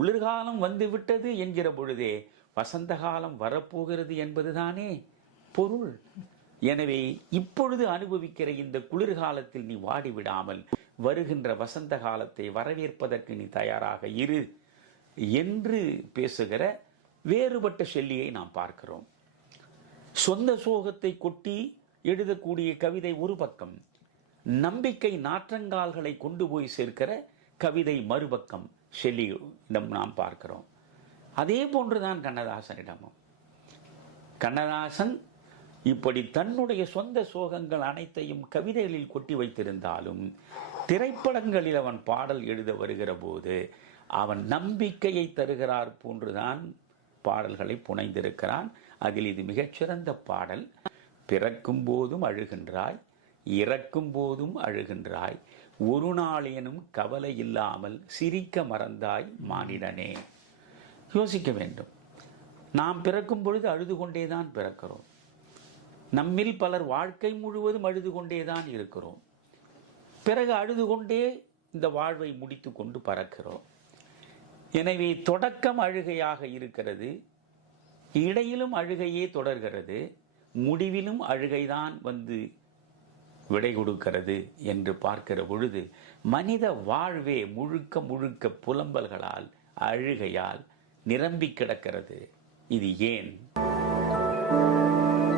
குளிர்காலம் வந்துவிட்டது என்கிற பொழுதே வசந்த காலம் வரப்போகிறது என்பதுதானே பொருள். எனவே இப்பொழுது அனுபவிக்கிற இந்த குளிர்காலத்தில் நீ வாடிவிடாமல் வருகின்ற வசந்த காலத்தை வரவேற்பதற்கு நீ தயாராக இரு என்று பேசுகிற வேறுபட்ட ஷெல்லியை நாம் பார்க்கிறோம். சொந்த சோகத்தை கொட்டி எழுதக்கூடிய கவிதை ஒரு பக்கம், நம்பிக்கை நாற்றங்கால்களை கொண்டு போய் சேர்க்கிற கவிதை மறுபக்கம் ஷெல்லியிடம் நாம் பார்க்கிறோம். அதே போன்றுதான் கண்ணதாசனிடமும். கண்ணதாசன் இப்படி தன்னுடைய சொந்த சோகங்கள் அனைத்தையும் கவிதைகளில் கொட்டி வைத்திருந்தாலும் திரைப்படங்களில் அவன் பாடல் எழுத வருகிற போது அவன் நம்பிக்கையை தருகிறார் போன்றுதான் பாடல்களை புனைந்திருக்கிறான். அதில் இது மிகச்சிறந்த பாடல். பிறக்கும் போதும் அழுகின்றாய், இறக்கும் போதும் அழுகின்றாய், ஒரு நாளேனும் கவலை இல்லாமல் சிரிக்க மறந்தாய் மானிடனே. யோசிக்க வேண்டும். நாம் பிறக்கும் பொழுது அழுது கொண்டேதான் பிறக்கிறோம். நம்மில் பலர் வாழ்க்கை முழுவதும் அழுது கொண்டேதான் இருக்கிறோம். பிறகு அழுது கொண்டே இந்த வாழ்வை முடித்து கொண்டு பறக்கிறோம். எனவே தொடக்கம் அழுகையாக இருக்கிறது, இடையிலும் அழுகையே தொடர்கிறது, முடிவிலும் அழுகைதான் வந்து விடை கொடுக்கிறது என்று பார்க்கிற பொழுது மனித வாழ்வே முழுக்க முழுக்க புலம்பல்களால் அழுகையால் நிரம்பி கிடக்கிறது. இது ஏன்?